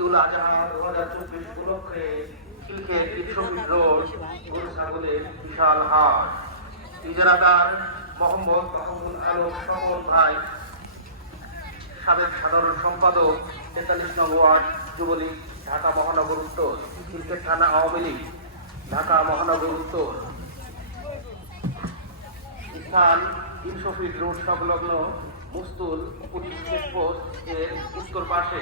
ঈদুল আজহা 2024 উপলক্ষে Khilkhet 300 fit road গরু ছাগলের বিশাল হাট। ইজারাদার মোহাম্মদ মাহমুদ আলম স্বপন ভাই, সাবেক সাধারণ সম্পাদক 43 নং ওয়ার্ড যুবলীগ, ঢাকা মহানগর উত্তর, খিলক্ষেত থানা আওয়ামী লীগ, ঢাকা মহানগর উত্তর। স্থান 300 ফিট রোড সংলগ্ন মুস্তুল পুলিশ চেকপোস্ট এর উত্তর পাশে।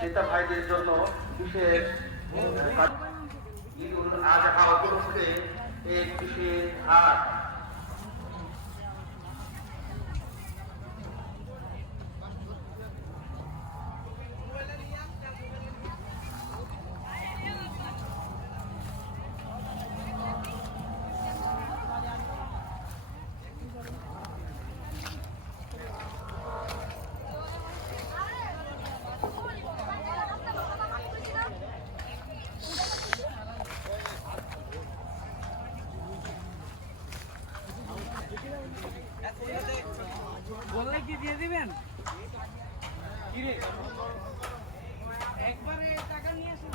ক্রেতা ভাইদের জন্য বিশেষ ঈদুল আজহা উপলক্ষে এক বিশেষ হাট। বললে কি দিয়ে দিবেন? একবারে টাকা নিয়ে আসেন।